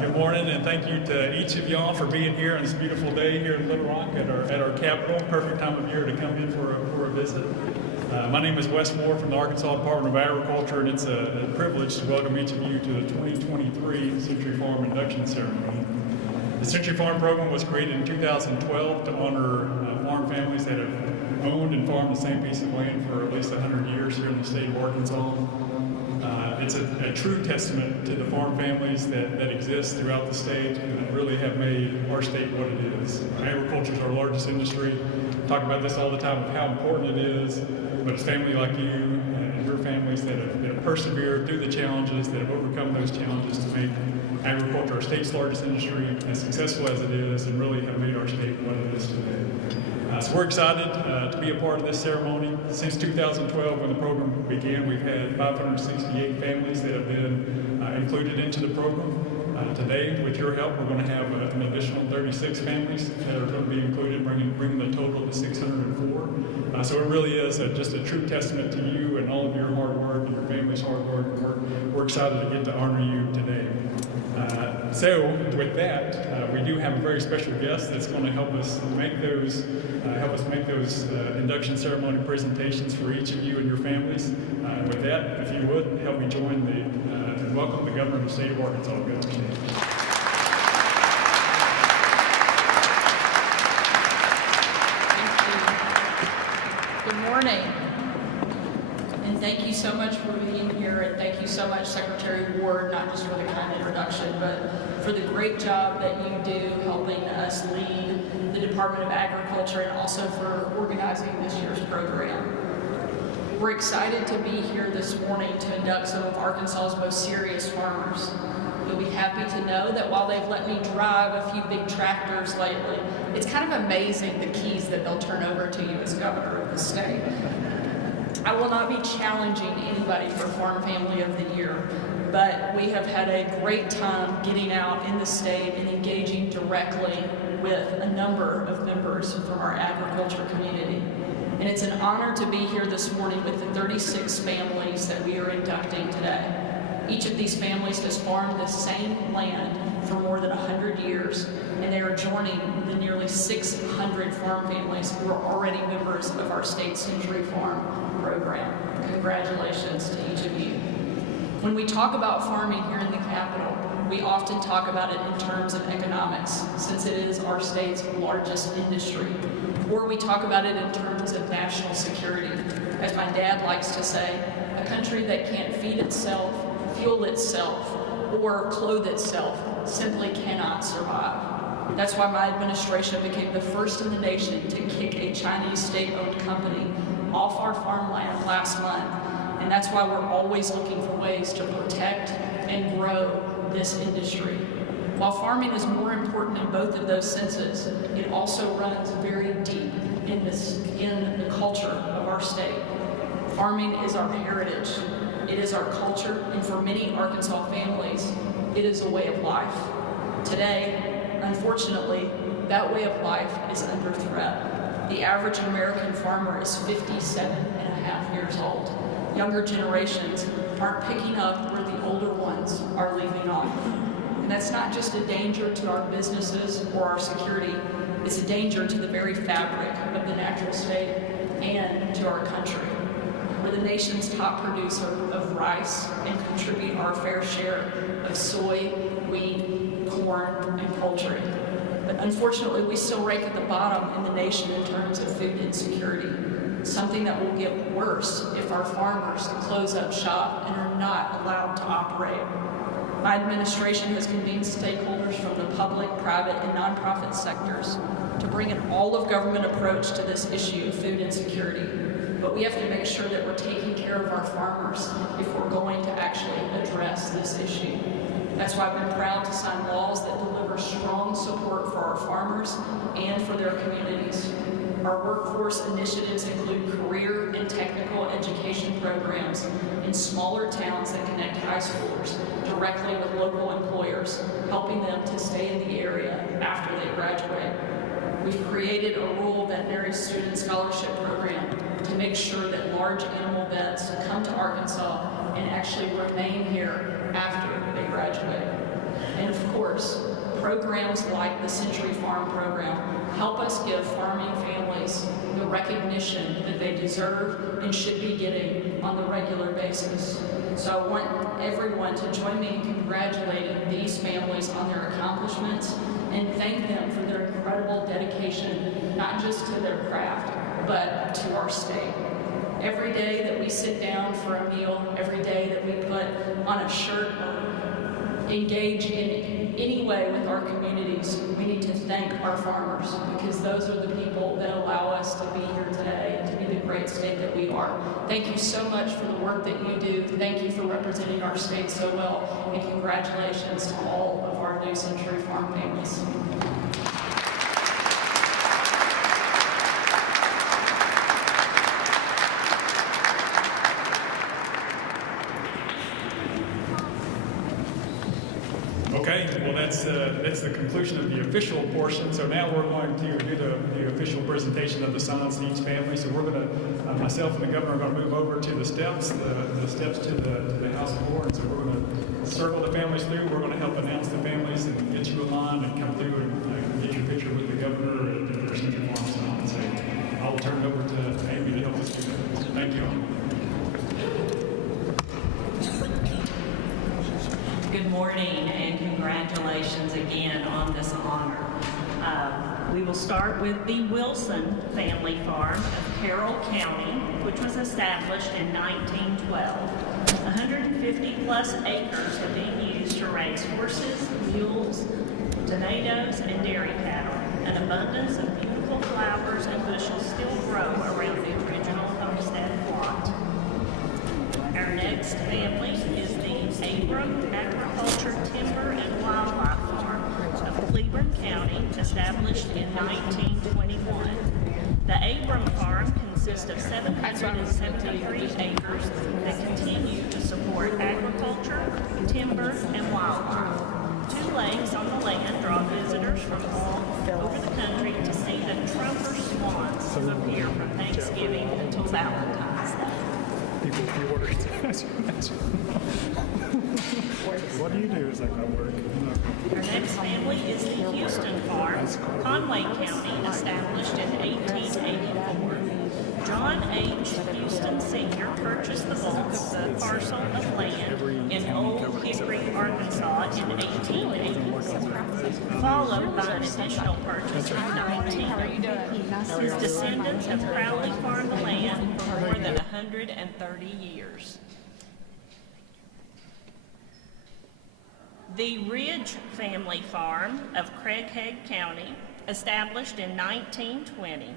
Good morning, and thank you to each of y'all for being here on this beautiful day here in Little Rock at our Capitol. Perfect time of year to come in for a visit. My name is Wes Moore from the Arkansas Department of Agriculture, and it's a privilege to welcome each of you to the 2023 Century Farm Induction Ceremony. The Century Farm program was created in 2012 to honor farm families that have owned and farmed the same piece of land for at least 100 years here in the state of Arkansas. It's a true testament to the farm families that exist throughout the state and that really have made our state what it is. Agriculture is our largest industry. We talk about this all the time of how important it is, but it's family like you and your families that have persevered through the challenges, that have overcome those challenges to make agriculture our state's largest industry, as successful as it is, and really have made our state what it is today. So we're excited to be a part of this ceremony. Since 2012, when the program began, we've had 568 families that have been included into the program. Today, with your help, we're going to have an additional 36 families that are going to be included, bringing the total to 604. So it really is just a true testament to you and all of your hard work and your family's hard work. And we're excited to get to honor you today. So with that, we do have a very special guest that's going to help us make those induction ceremony presentations for each of you and your families. With that, if you would, help me join and welcome the Governor of the State of Arkansas, Governor City. Good morning, and thank you so much for being here, and thank you so much, Secretary Ward, not just for the kind introduction, but for the great job that you do helping us lead the Department of Agriculture and also for organizing this year's program. We're excited to be here this morning to induct some of Arkansas's most serious farmers. You'll be happy to know that while they've let me drive a few big tractors lately, it's kind of amazing the keys that they'll turn over to you as governor of the state. I will not be challenging anybody for Farm Family of the Year, but we have had a great time getting out in the state and engaging directly with a number of members from our agriculture community. And it's an honor to be here this morning with the 36 families that we are inducting today. Each of these families has farmed the same land for more than 100 years, and they are joining the nearly 600 farm families who are already members of our state Century Farm program. Congratulations to each of you. When we talk about farming here in the Capitol, we often talk about it in terms of economics, since it is our state's largest industry. Or we talk about it in terms of national security. As my dad likes to say, a country that can't feed itself, fuel itself, or clothe itself simply cannot survive. That's why my administration became the first in the nation to kick a Chinese state-owned company off our farmland last month. And that's why we're always looking for ways to protect and grow this industry. While farming is more important in both of those senses, it also runs very deep in the culture of our state. Farming is our heritage, it is our culture, and for many Arkansas families, it is a way of life. Today, unfortunately, that way of life is under threat. The average American farmer is 57 and a half years old. Younger generations aren't picking up where the older ones are leaving off. And that's not just a danger to our businesses or our security, it's a danger to the very fabric of the natural state and to our country. We're the nation's top producer of rice and contribute our fair share of soy, wheat, corn, and poultry. But unfortunately, we still rank at the bottom in the nation in terms of food insecurity, something that will get worse if our farmers close up shop and are not allowed to operate. My administration has convened stakeholders from the public, private, and nonprofit sectors to bring an all-of-government approach to this issue of food insecurity. But we have to make sure that we're taking care of our farmers if we're going to actually address this issue. That's why I've been proud to sign laws that deliver strong support for our farmers and for their communities. Our workforce initiatives include career and technical education programs in smaller towns that connect high schoolers directly with local employers, helping them to stay in the area after they graduate. We've created a rural veterinary student scholarship program to make sure that large animal vets come to Arkansas and actually remain here after they graduate. And of course, programs like the Century Farm program help us give farming families the recognition that they deserve and should be getting on the regular basis. So I want everyone to join me in congratulating these families on their accomplishments and thank them for their incredible dedication, not just to their craft, but to our state. Every day that we sit down for a meal, every day that we put on a shirt or engage in any way with our communities, we need to thank our farmers, because those are the people that allow us to be here today and to be the great state that we are. Thank you so much for the work that you do. Thank you for representing our state so well, and congratulations to all of our new Century Farm families. Okay, well that's the conclusion of the official portion. So now we're going to do the official presentation of the signs to each family. So we're going to, myself and the governor are going to move over to the steps, the steps to the house floor. And so we're going to circle the families through. We're going to help announce the families and get you in line and come through and get your picture with the governor and your Century Farm sign. So I'll turn it over to Amy to help us do that. Thank you all. Good morning and congratulations again on this honor. We will start with the Wilson family farm of Carroll County, which was established in 1912. 150 plus acres have been used to raise horses, mules, tomatoes, and dairy cattle. An abundance of beautiful flowers and bushes still grow around the original homestead plot. Our next family is the Abram Agriculture, Timber, and Wildlife Farm of Cleveland County, established in 1921. The Abram Farm consists of 773 acres that continue to support agriculture, timber, and wildlife. 2 lakes on the land draw visitors from all over the country to see the trumper swans who appear from Thanksgiving until Valentine's Day. People with the orders. What do you do? Is that going to work? Our next family is the Houston Farm, Conway County, established in 1884. John H. Houston Sr. purchased the bulk of the parcel of land in Old Hickory, Arkansas in 1884, followed by an additional purchase in 1900. His descendants have proudly farmed the land for more than 130 years. The Ridge family farm of Craighead County, established in 1920.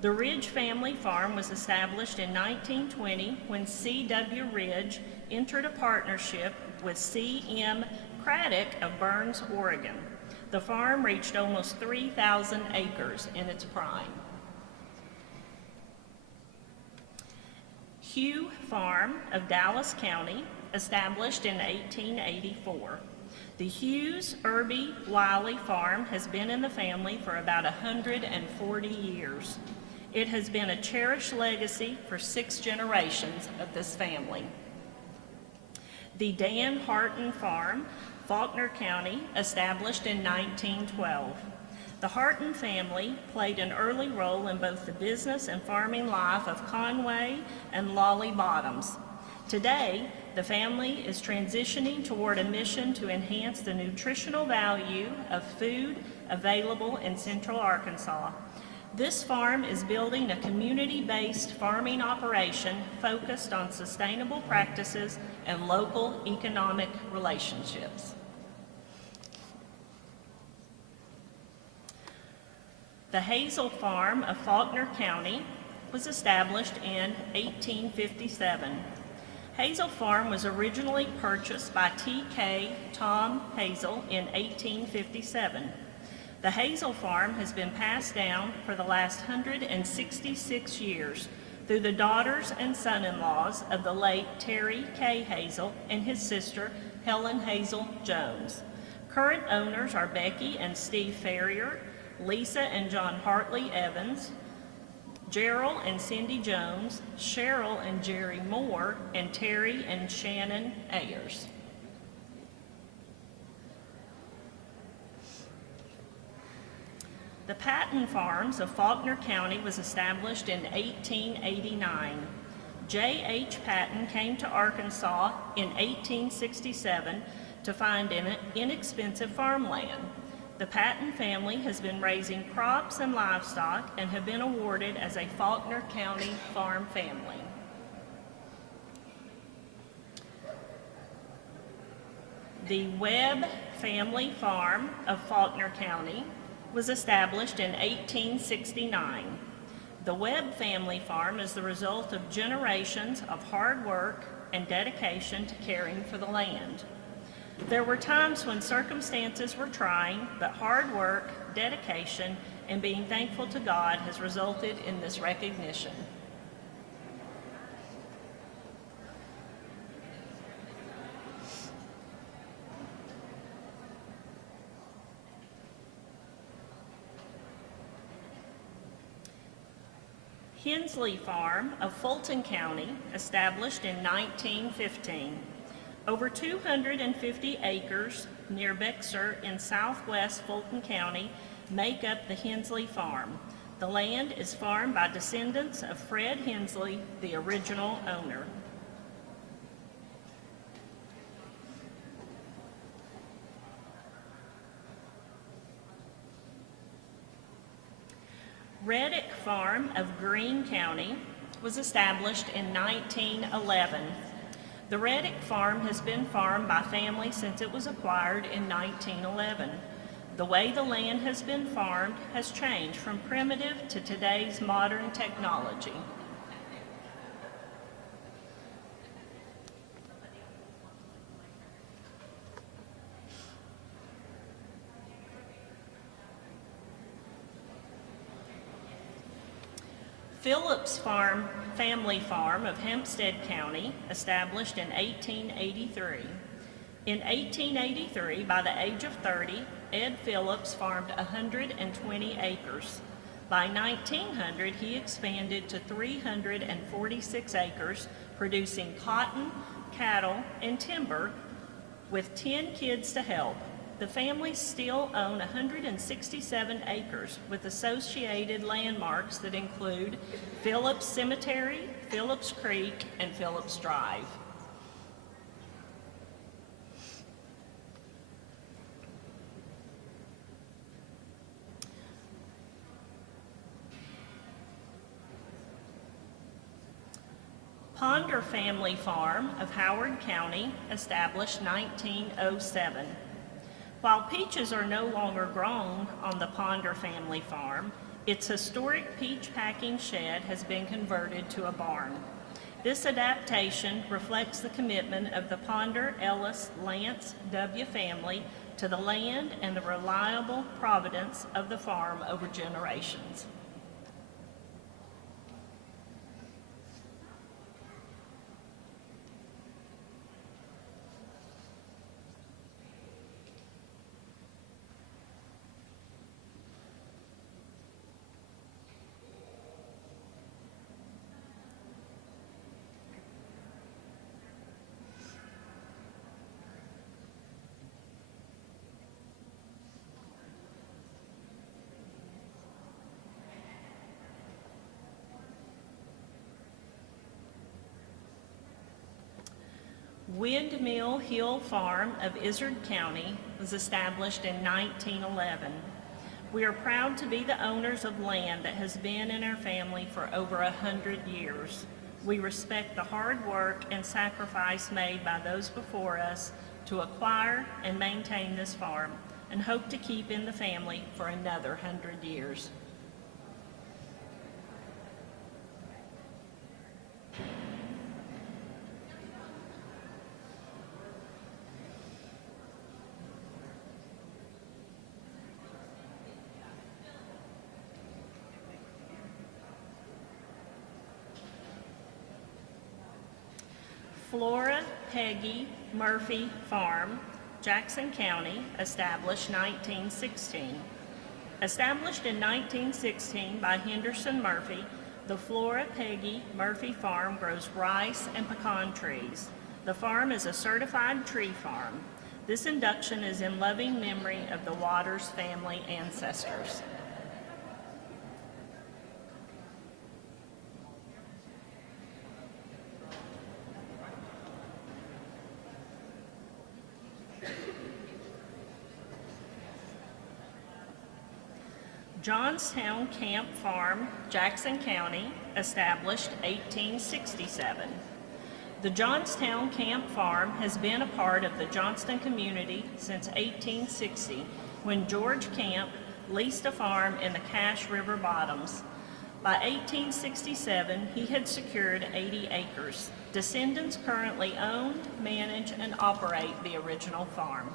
The Ridge family farm was established in 1920 when C.W. Ridge entered a partnership with C.M. Craddock of Burns, Oregon. The farm reached almost 3,000 acres in its prime. Hugh Farm of Dallas County, established in 1884. The Hughes Irby Wiley Farm has been in the family for about 140 years. It has been a cherished legacy for 6 generations of this family. The Dan Harton Farm, Faulkner County, established in 1912. The Harton family played an early role in both the business and farming life of Conway and Lolly Bottoms. Today, the family is transitioning toward a mission to enhance the nutritional value of food available in Central Arkansas. This farm is building a community-based farming operation focused on sustainable practices and local economic relationships. The Hazel Farm of Faulkner County was established in 1857. Hazel Farm was originally purchased by T.K. Tom Hazel in 1857. The Hazel Farm has been passed down for the last 166 years through the daughters and son-in-laws of the late Terry K. Hazel and his sister Helen Hazel Jones. Current owners are Becky and Steve Ferrier, Lisa and John Hartley Evans, Gerald and Cindy Jones, Cheryl and Jerry Moore, and Terry and Shannon Ayers. The Patton Farms of Faulkner County was established in 1889. J.H. Patton came to Arkansas in 1867 to find inexpensive farmland. The Patton family has been raising crops and livestock and have been awarded as a Faulkner County farm family. The Webb Family Farm of Faulkner County was established in 1869. The Webb Family Farm is the result of generations of hard work and dedication to caring for the land. There were times when circumstances were trying, but hard work, dedication, and being thankful to God has resulted in this recognition. Hensley Farm of Fulton County, established in 1915. Over 250 acres near Bexar in southwest Fulton County make up the Hensley Farm. The land is farmed by descendants of Fred Hensley, the original owner. Reddick Farm of Greene County was established in 1911. The Reddick Farm has been farmed by family since it was acquired in 1911. The way the land has been farmed has changed from primitive to today's modern technology. Phillips Family Farm of Hempstead County, established in 1883. In 1883, by the age of 30, Ed Phillips farmed 120 acres. By 1900, he expanded to 346 acres, producing cotton, cattle, and timber with 10 kids to help. The family still own 167 acres with associated landmarks that include Phillips Cemetery, Phillips Creek, and Phillips Drive. Ponder Family Farm of Howard County, established 1907. While peaches are no longer grown on the Ponder family farm, its historic peach packing shed has been converted to a barn. This adaptation reflects the commitment of the Ponder, Ellis, Lance, W. family to the land and the reliable providence of the farm over generations. Windmill Hill Farm of Izard County was established in 1911. We are proud to be the owners of land that has been in our family for over 100 years. We respect the hard work and sacrifice made by those before us to acquire and maintain this farm, and hope to keep in the family for another 100 years. Flora Peggy Murphy Farm, Jackson County, established 1916. Established in 1916 by Henderson Murphy, the Flora Peggy Murphy Farm grows rice and pecan trees. The farm is a certified tree farm. This induction is in loving memory of the Waters family ancestors. Johnstown Camp Farm, Jackson County, established 1867. The Johnstown Camp Farm has been a part of the Johnston community since 1860, when George Camp leased a farm in the Cache River bottoms. By 1867, he had secured 80 acres. Descendants currently own, manage, and operate the original farm.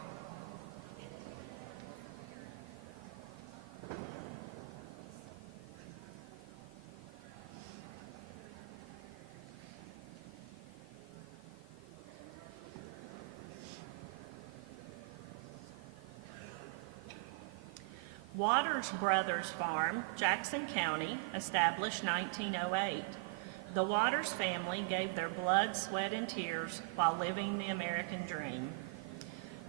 Waters Brothers Farm, Jackson County, established 1908. The Waters family gave their blood, sweat, and tears while living the American dream.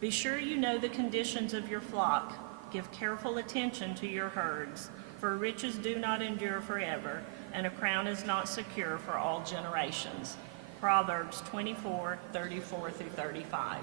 Be sure you know the conditions of your flock. Give careful attention to your herds, for riches do not endure forever, and a crown is not secure for all generations. Proverbs 24:34-35.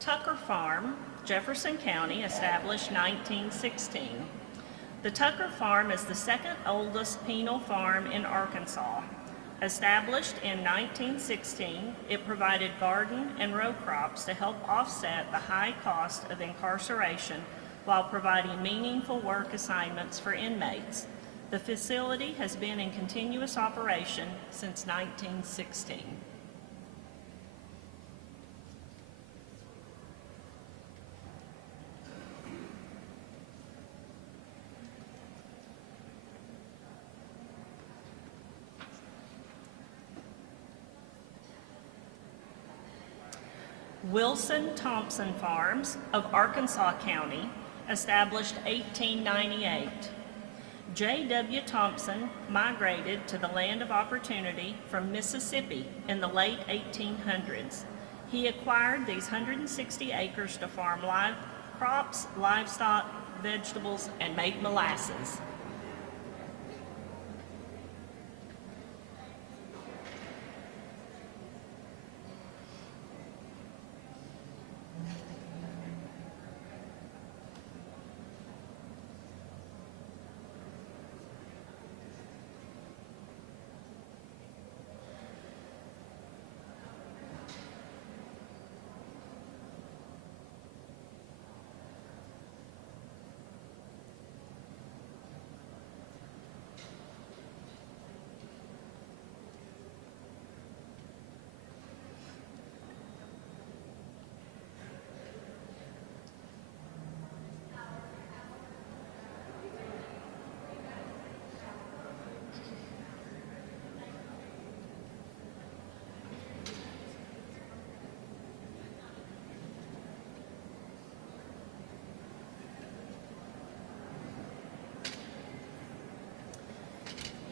Tucker Farm, Jefferson County, established 1916. The Tucker Farm is the second oldest penal farm in Arkansas. Established in 1916, it provided garden and row crops to help offset the high cost of incarceration while providing meaningful work assignments for inmates. The facility has been in continuous operation since 1916. Wilson Thompson Farms of Arkansas County, established 1898. J.W. Thompson migrated to the land of opportunity from Mississippi in the late 1800s. He acquired these 160 acres to farm live crops, livestock, vegetables, and make molasses.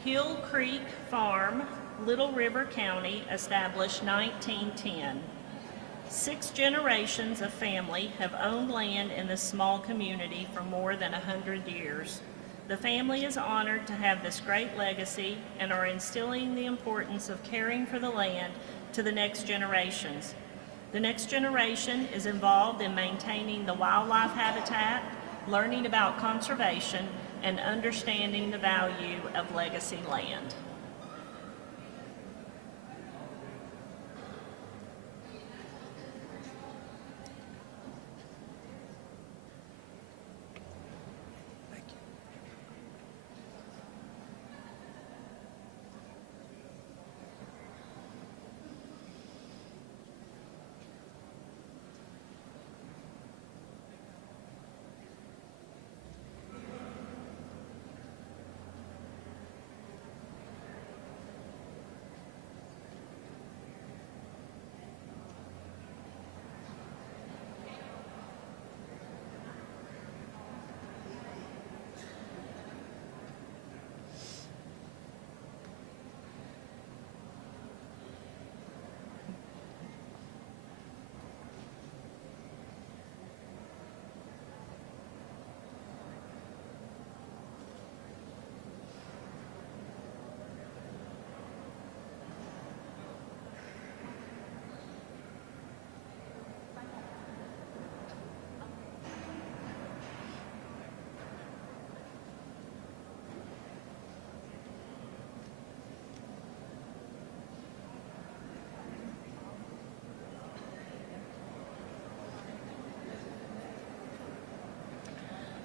Hill Creek Farm, Little River County, established 1910. 6 generations of family have owned land in this small community for more than 100 years. The family is honored to have this great legacy and are instilling the importance of caring for the land to the next generations. The next generation is involved in maintaining the wildlife habitat, learning about conservation, and understanding the value of legacy land.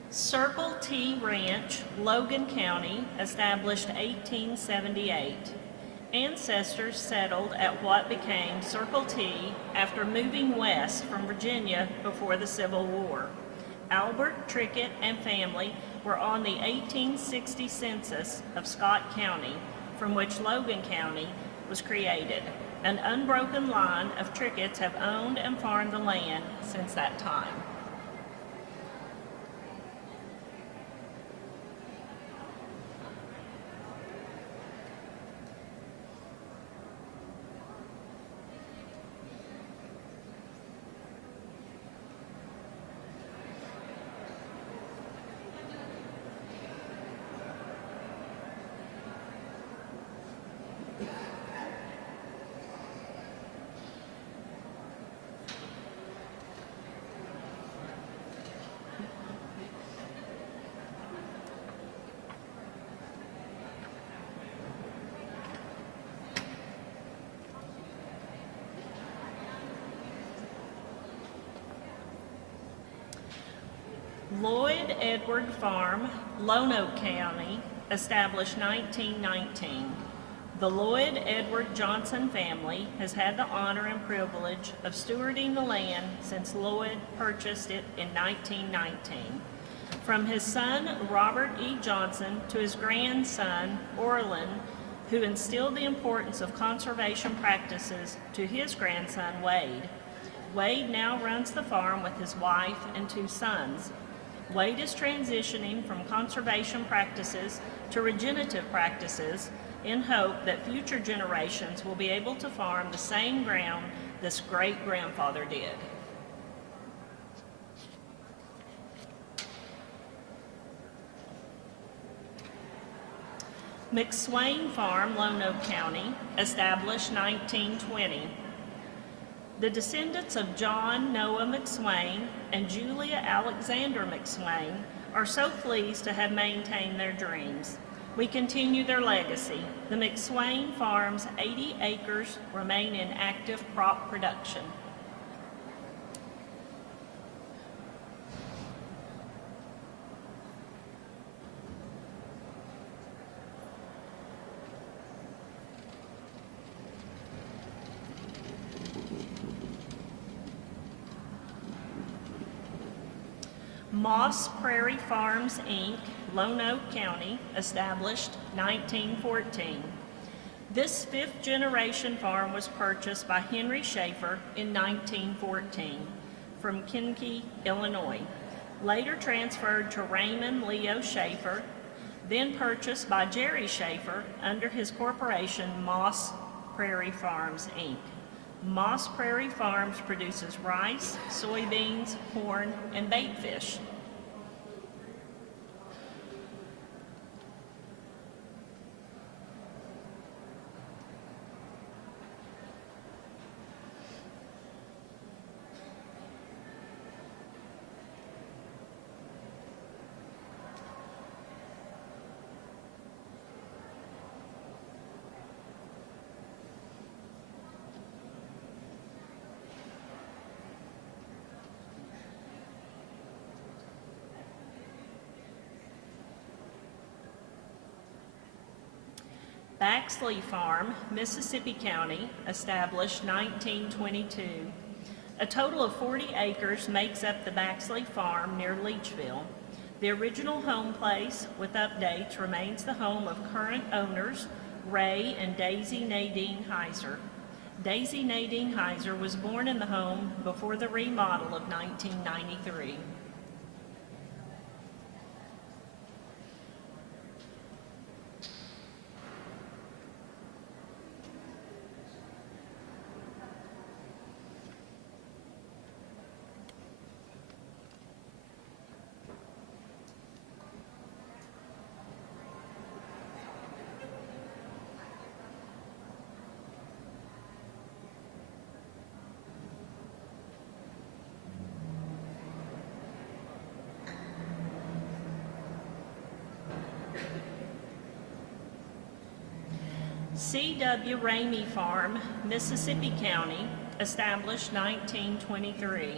Circle T Ranch, Logan County, established 1878. Ancestors settled at what became Circle T after moving west from Virginia before the Civil War. Albert Trickett and family were on the 1860 census of Scott County, from which Logan County was created. An unbroken line of Tricketts have owned and farmed the land since that time. Lloyd Edward Farm, Lonoke County, established 1919. The Lloyd Edward Johnson family has had the honor and privilege of stewarding the land since Lloyd purchased it in 1919. From his son, Robert E. Johnson, to his grandson, Orland, who instilled the importance of conservation practices to his grandson, Wade. Wade now runs the farm with his wife and 2 sons. Wade is transitioning from conservation practices to regenerative practices in hope that future generations will be able to farm the same ground this great-grandfather did. McSwain Farm, Lonoke County, established 1920. The descendants of John Noah McSwain and Julia Alexander McSwain are so pleased to have maintained their dreams. We continue their legacy. The McSwain Farm's 80 acres remain in active crop production. Moss Prairie Farms, Inc., Lonoke County, established 1914. This 5th generation farm was purchased by Henry Schaefer in 1914 from Kinky, Illinois. Later transferred to Raymond Leo Schaefer. then purchased by Jerry Schaefer under his corporation Moss Prairie Farms, Inc. Moss Prairie Farms produces rice, soybeans, corn, and bait fish. Baxley Farm, Mississippi County, established 1922. A total of 40 acres makes up the Baxley Farm near Leachville. The original home place, with updates, remains the home of current owners Ray and Daisy Nadine Heiser. Daisy Nadine Heiser was born in the home before the remodel of 1993. C.W. Ramey Farm, Mississippi County, established 1923.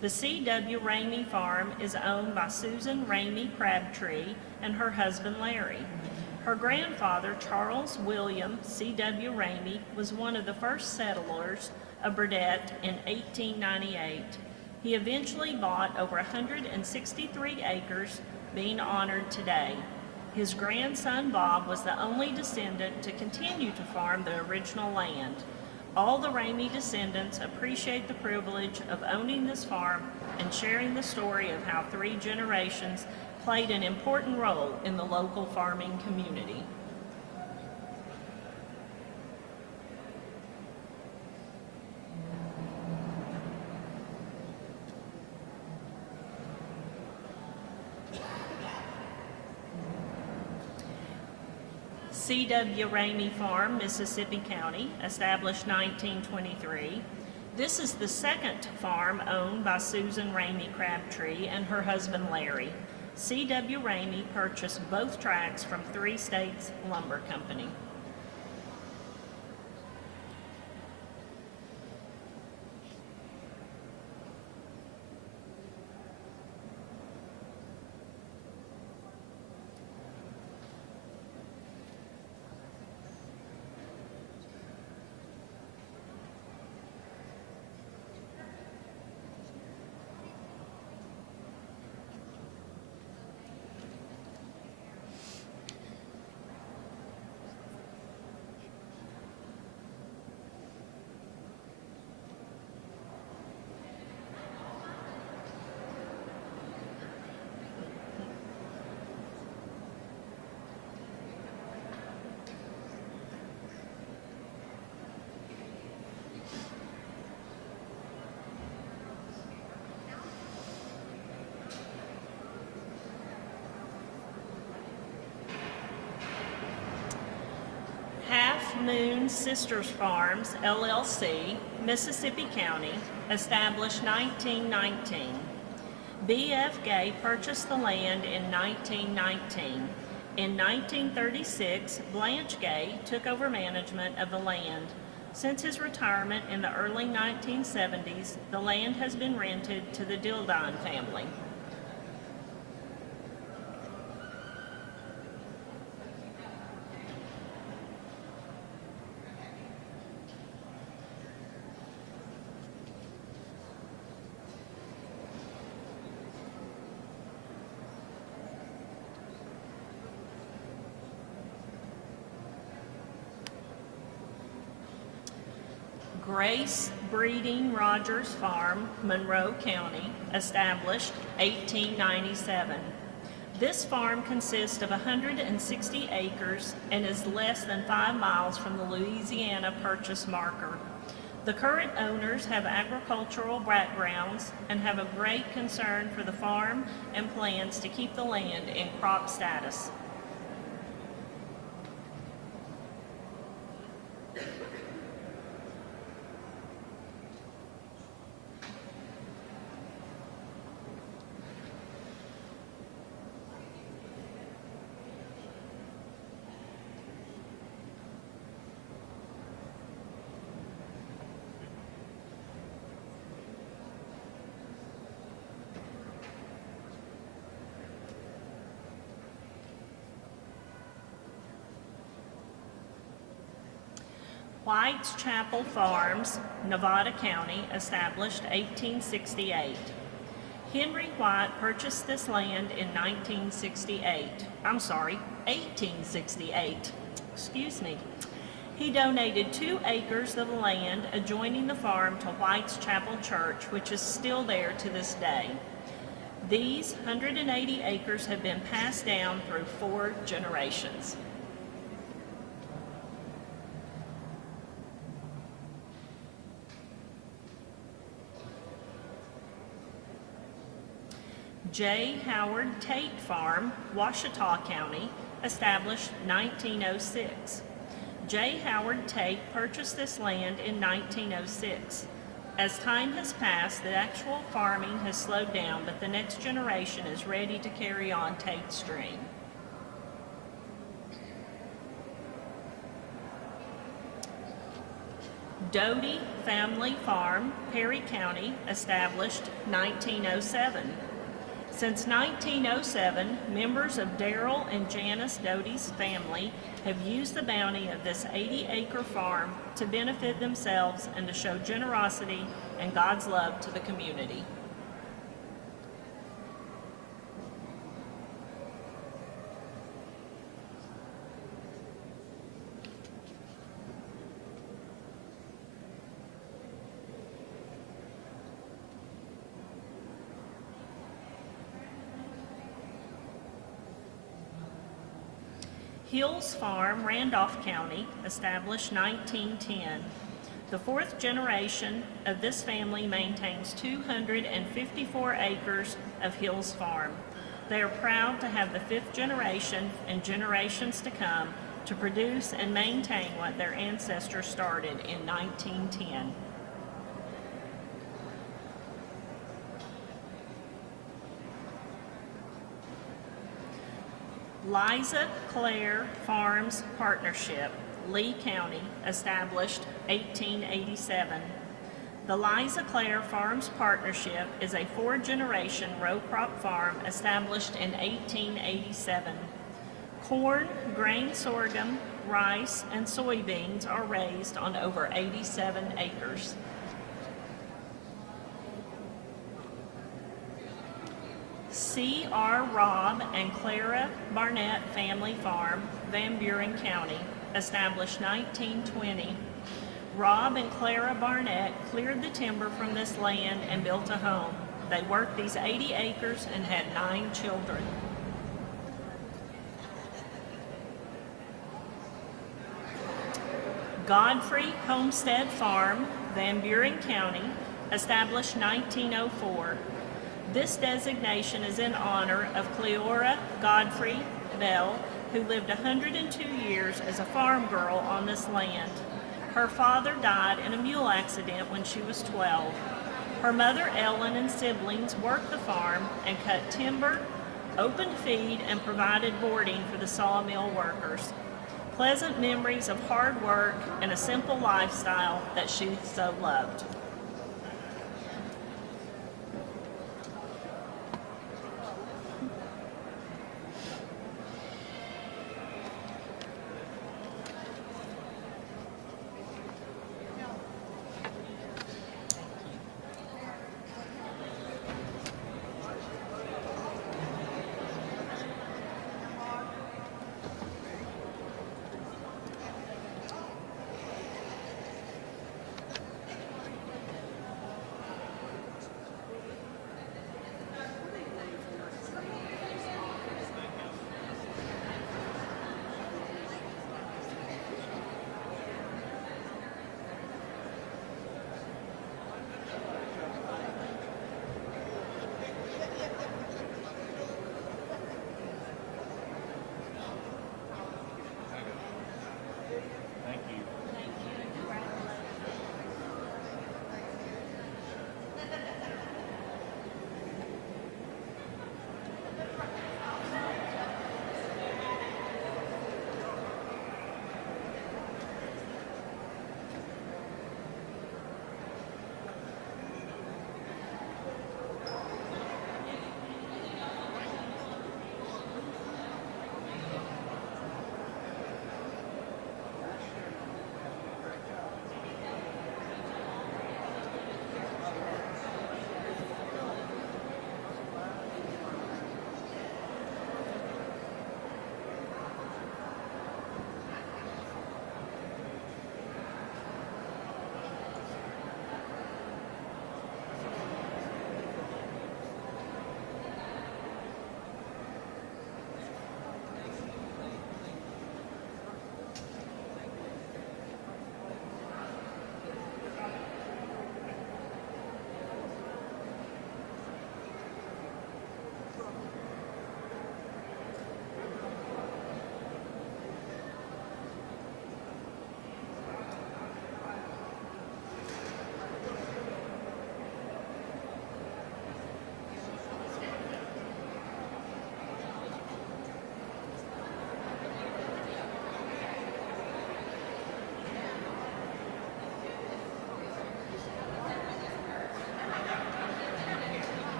The C.W. Ramey Farm is owned by Susan Ramey Crabtree and her husband Larry. Her grandfather, Charles William C.W. Ramey, was one of the first settlers of Burdett in 1898. He eventually bought over 163 acres, being honored today. His grandson Bob was the only descendant to continue to farm the original land. All the Ramey descendants appreciate the privilege of owning this farm and sharing the story of how 3 generations played an important role in the local farming community. C.W. Ramey Farm, Mississippi County, established 1923. This is the second farm owned by Susan Ramey Crabtree and her husband Larry. C.W. Ramey purchased both tracts from 3 States Lumber Company. Half Moon Sisters Farms, LLC, Mississippi County, established 1919. B.F. Gay purchased the land in 1919. In 1936, Blanche Gay took over management of the land. Since his retirement in the early 1970s, the land has been rented to the Dildine family. Grace Breeding Rogers Farm, Monroe County, established 1897. This farm consists of 160 acres and is less than 5 miles from the Louisiana Purchase marker. The current owners have agricultural backgrounds and have a great concern for the farm and plans to keep the land in crop status. White's Chapel Farms, Nevada County, established 1868. Henry White purchased this land in 1868. Excuse me. He donated 2 acres of land adjoining the farm to White's Chapel Church, which is still there to this day. These 180 acres have been passed down through 4 generations. J. Howard Tate Farm, Ouachita County, established 1906. J. Howard Tate purchased this land in 1906. As time has passed, the actual farming has slowed down, but the next generation is ready to carry on Tate's dream. Doty Family Farm, Perry County, established 1907. Since 1907, members of Darrell and Janice Doty's family have used the bounty of this 80-acre farm to benefit themselves and to show generosity and God's love to the community. Hills Farm, Randolph County, established 1910. The 4th generation of this family maintains 254 acres of Hills Farm. They are proud to have the 5th generation and generations to come to produce and maintain what their ancestors started in 1910. Liza Clare Farms Partnership, Lee County, established 1887. The Liza Clare Farms Partnership is a 4-generation row crop farm established in 1887. Corn, grain sorghum, rice, and soybeans are raised on over 87 acres. C.R. Robb and Clara Barnett Family Farm, Van Buren County, established 1920. Robb and Clara Barnett cleared the timber from this land and built a home. They worked these 80 acres and had 9 children. Godfrey Homestead Farm, Van Buren County, established 1904. This designation is in honor of Cleora Godfrey Bell, who lived 102 years as a farm girl on this land. Her father died in a mule accident when she was 12. Her mother Ellen and siblings worked the farm and cut timber, opened feed, and provided boarding for the sawmill workers. Pleasant memories of hard work and a simple lifestyle that she so loved.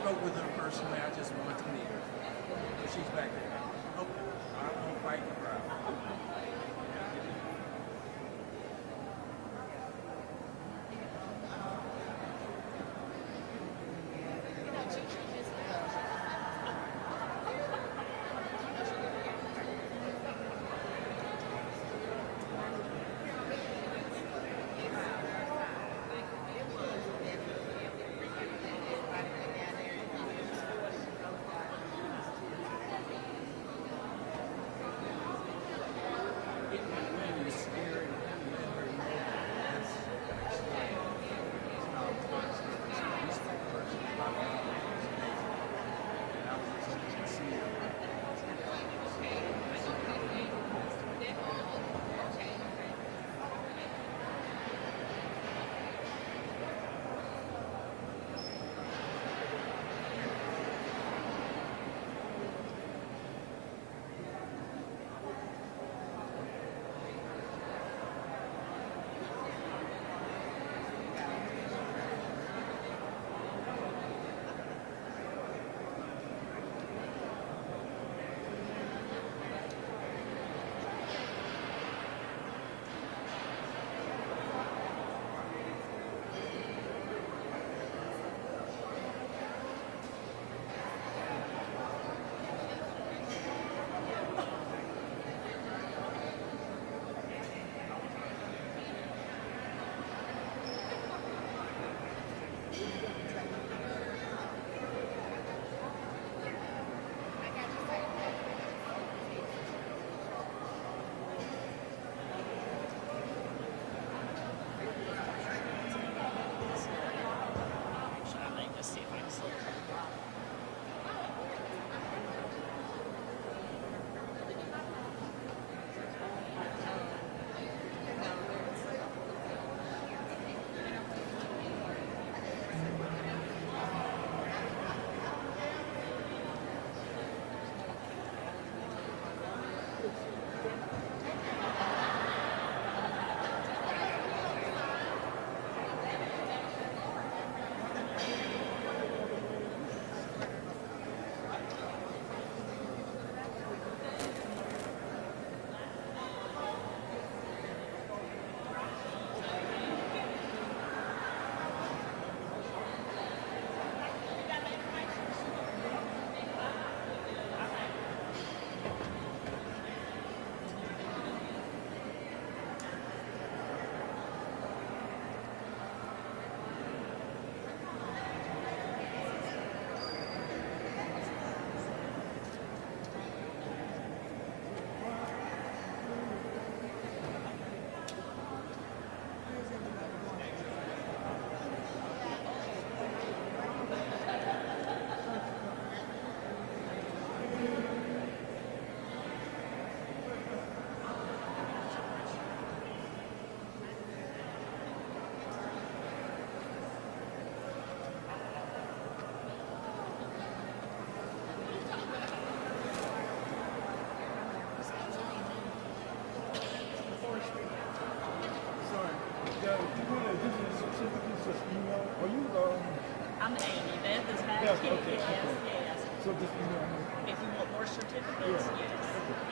spoke with her personally. I just wanted to meet her. But she's back there. Okay. I'm going to fight the crowd. I'm Amy. Beth is back Yes, here. okay, Yes, okay. yes. So just email me. If you want more certificates, yes.